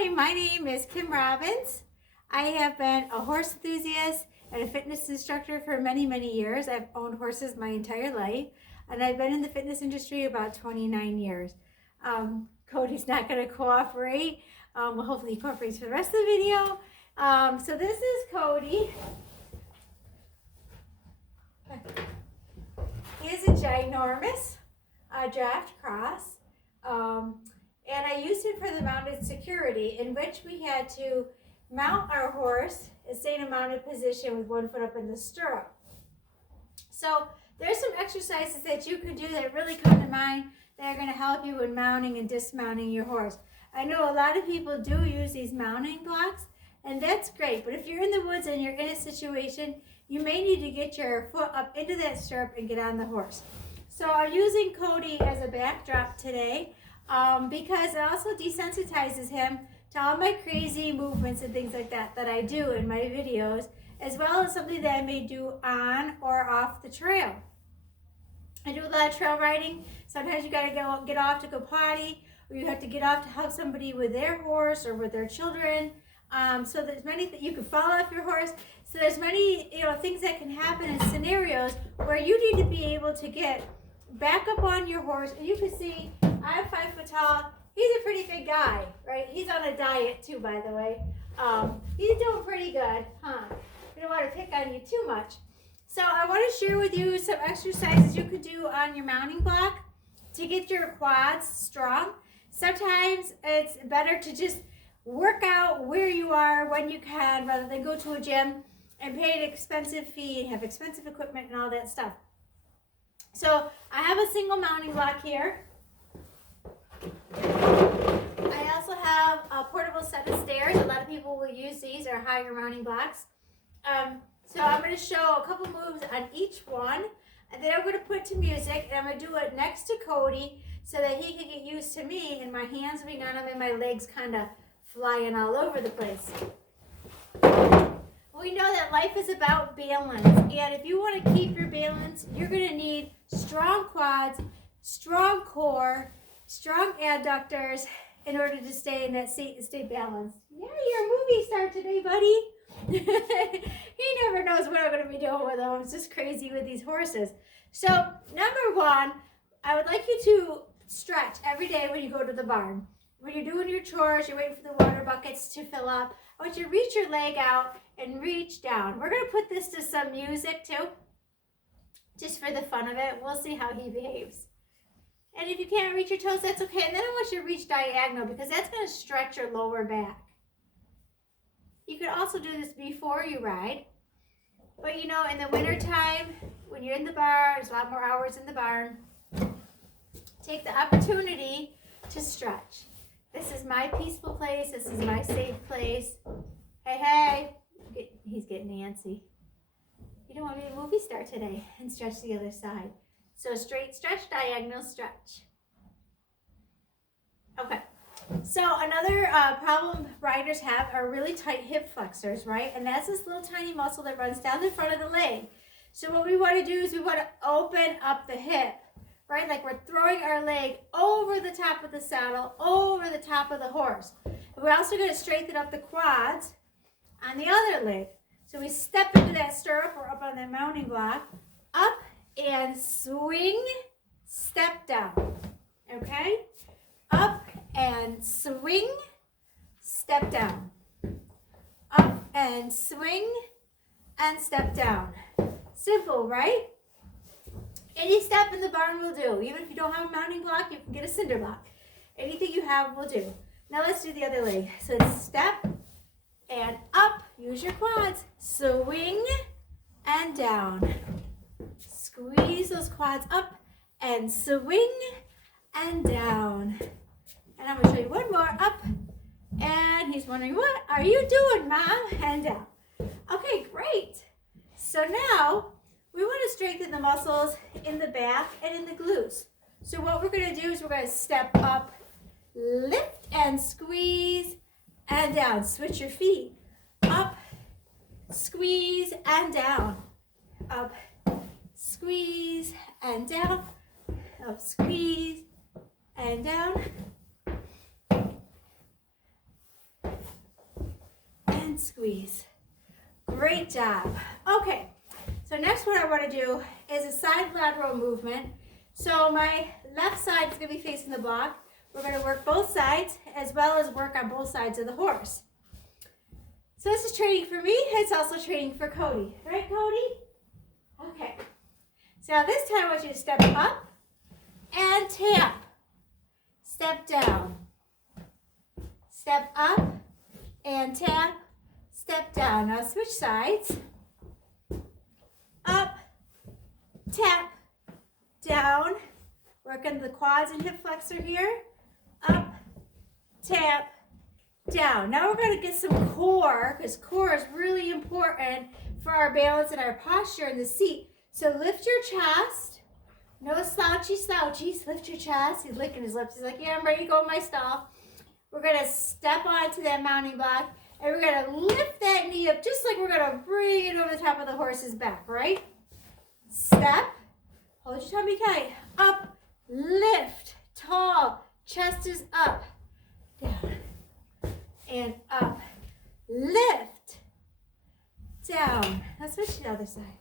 Hi, my name is Kim Robbins. I have been a horse enthusiast and a fitness instructor for many, many years. I've owned horses my entire life, and I've been in the fitness industry about 29 years. Cody's not going to cooperate. Well, hopefully he cooperates for the rest of the video. So this is Cody. He is a ginormous draft cross. And I used it for the mounted security, in which we had to mount our horse and stay in a mounted position with one foot up in the stirrup. So there's some exercises that you can do that really come to mind that are going to help you in mounting and dismounting your horse. I know a lot of people do use these mounting blocks, and that's great. But if you're in the woods and you're in a situation, you may need to get your foot up into that stirrup and get on the horse. So I'm using Cody as a backdrop today. Because it also desensitizes him to all my crazy movements and things like that I do in my videos, as well as something that I may do on or off the trail. I do a lot of trail riding. Sometimes you gotta get off to go potty, or you have to get off to help somebody with their horse or with their children. So there's many you can fall off your horse. So there's many things that can happen in scenarios where you need to be able to get back up on your horse. And you can see I'm 5 foot tall. He's a pretty big guy, right? He's on a diet too, by the way. He's doing pretty good, huh? We don't want to pick on you too much. So I want to share with you some exercises you could do on your mounting block to get your quads strong. Sometimes it's better to just work out where you are when you can, rather than go to a gym and pay an expensive fee and have expensive equipment and all that stuff. So I have a single mounting block here. I also have a portable set of stairs. A lot of people will use these or higher mounting blocks. So I'm going to show a couple moves on each one, and then I'm going to put to music, and I'm going to do it next to Cody so that he can get used to me and my hands being on him and my legs kind of flying all over the place. We know that life is about balance, and if you want to keep your balance, you're going to need strong quads, strong core, strong adductors in order to stay in that seat and stay balanced. Yeah, you're a movie star today, buddy. He never knows what I'm going to be doing with him. It's just crazy with these horses. So, number one, I would like you to stretch every day when you go to the barn. When you're doing your chores, you're waiting for the water buckets to fill up, I want you to reach your leg out and reach down. We're going to put this to some music too, just for the fun of it. We'll see how he behaves. And if you can't reach your toes, that's okay. And then I want you to reach diagonal, because that's going to stretch your lower back. You could also do this before you ride. But in the wintertime, when you're in the barn, there's a lot more hours in the barn, take the opportunity to stretch. This is my peaceful place. This is my safe place. Hey. He's getting antsy. You don't want to be a movie star today. And stretch the other side. So straight stretch, diagonal stretch. Okay. So another problem riders have are really tight hip flexors, right? And that's this little tiny muscle that runs down the front of the leg. So what we want to do is we want to open up the hip, right? Like we're throwing our leg over the top of the saddle, over the top of the horse. And we're also going to straighten up the quads on the other leg. So we step into that stirrup, or up on that mounting block, up and swing, step down, okay? Up and swing, step down. Up and swing and step down. Simple, right? Any step in the barn will do. Even if you don't have a mounting block, you can get a cinder block. Anything you have will do. Now let's do the other leg. So it's step and up. Use your quads. Swing and down. Squeeze those quads up and swing and down. And I'm going to show you one more. Up. And he's wondering, what are you doing, Mom? And down. Okay, great. So now we want to strengthen the muscles in the back and in the glutes. So what we're going to do is we're going to step up, lift and squeeze and down. Switch your feet. Up, squeeze and down. Up, squeeze and down. Up, squeeze and down. and squeeze. Great job. Okay, so next what I want to do is a side lateral movement. So my left side is going to be facing the block. We're going to work both sides as well as work on both sides of the horse. So this is training for me. It's also training for Cody. Right, Cody? Okay. So now this time I want you to step up and tap. Step down. Step up and tap. Step down. Now switch sides. Up, tap, down. Working the quads and hip flexor here. Up, tap, down. Now we're going to get some core, because core is really important for our balance and our posture in the seat. So lift your chest. No slouchies. Lift your chest. He's licking his lips. He's like, yeah, I'm ready to go in my stall. We're going to step onto that mounting block, and we're going to lift that knee up just like we're going to bring it over the top of the horse's back, right? Step. Hold your tummy tight. Up. Lift. Tall. Chest is up. Down. And up. Lift. Down. Now switch to the other side.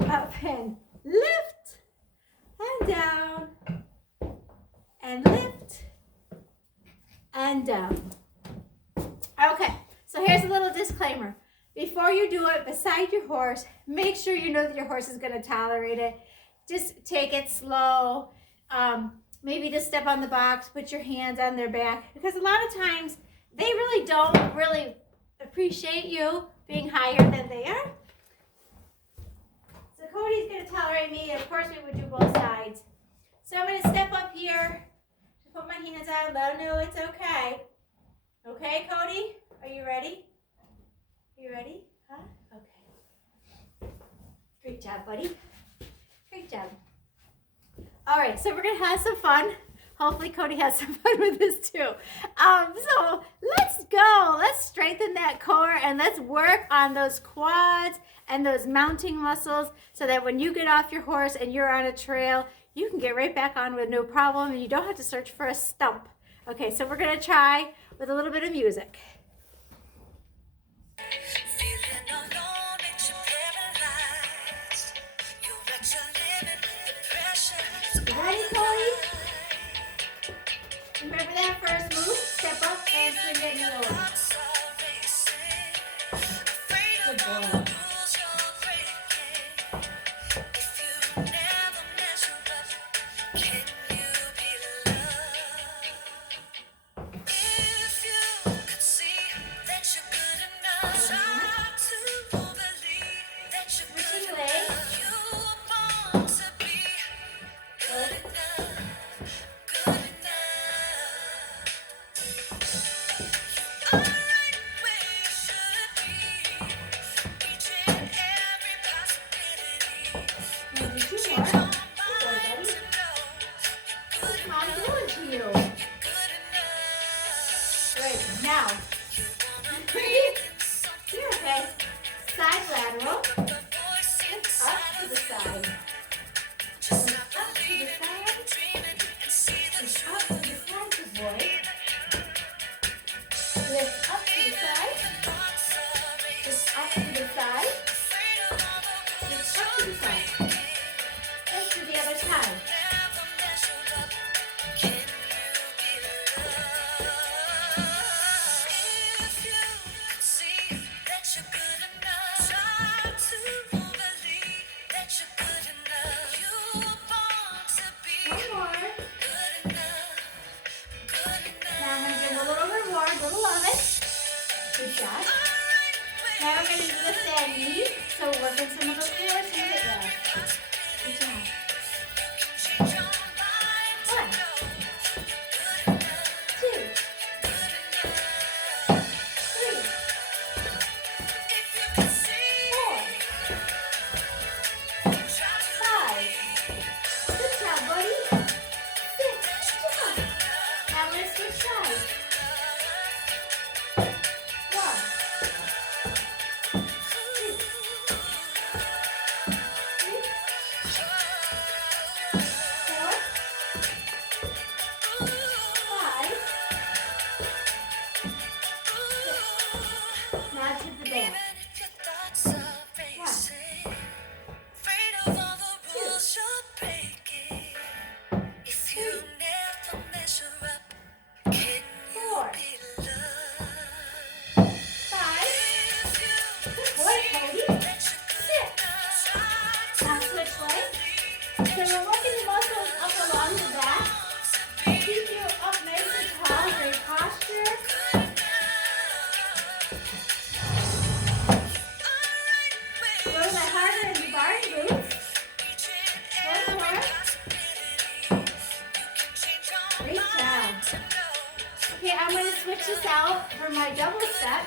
Up and lift. And down. And lift. And down. Okay, so here's a little disclaimer. Before you do it beside your horse, make sure you know that your horse is going to tolerate it. Just take it slow. Maybe just step on the box, put your hands on their back, because a lot of times they really don't really appreciate you being higher than they are. So Cody's going to tolerate me, and of course we would do both sides. So I'm going to step up here, put my hands out, let them know it's okay. Okay, Cody? Are you ready? Are you ready? Huh? Okay. Great job, buddy. Great job. All right, so we're going to have some fun. Hopefully Cody has some fun with this too. So let's go. Let's strengthen that core and let's work on those quads and those mounting muscles so that when you get off your horse and you're on a trail, you can get right back on with no problem and you don't have to search for a stump. Okay, so we're going to try with a little bit of music. Ready, Cody? Remember that first move? Step up and swing that knee over. Good boy. Now, you're okay. Side lateral, and up to the side. And up to the side, and up to the side, good boy. Lift up to the side, lift up to the side, lift up to the side. Let's do the other side. Now we're going to lift that knee, so working some of the core, see if it does. Good job. 1, 2, 3, 4, 5. Good job, buddy. 6. Good job. Now let's switch sides. 7, Okay, I'm going to switch this out for my double step.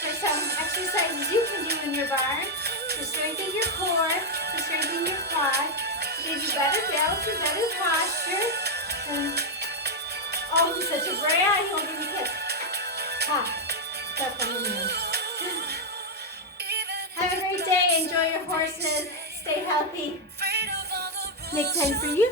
For some exercises you can do in your barn to strengthen your core, to strengthen your quad, to give you better balance and better posture. And oh, he's such a brat. He'll give you kiss. Ha. Step on the knee. Have a great day. Enjoy your horses. Stay healthy. Make time for you.